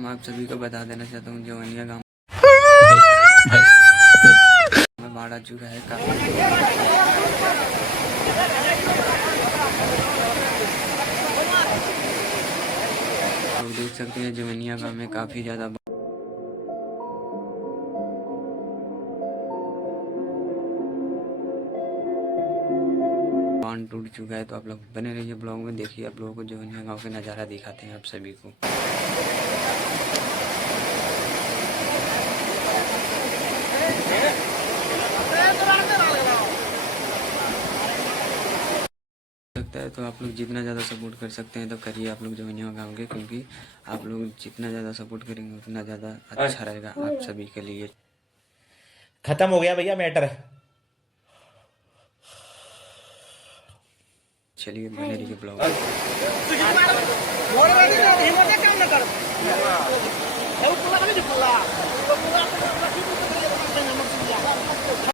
मैं आप सभी को बता देना चाहता हूँ जवनिया गाँव में बाढ़ आ चुका है काफी। आप देख सकते हैं जवनिया गाँव में काफी ज्यादा बांध टूट चुका है। तो आप लोग बने रहिए ब्लॉग में, देखिए आप लोगों को जवनिया गाँव के नज़ारा दिखाते हैं आप सभी को। सकता है तो आप लोग जितना ज़्यादा सपोर्ट कर सकते हैं तो करिए आप लोग जवनिया गाँव के, क्योंकि आप लोग जितना ज़्यादा सपोर्ट करेंगे उतना ज़्यादा अच्छा रहेगा आप सभी के लिए। खत्म हो गया भैया मैटर। चलिए बने रहिए ब्लॉग में।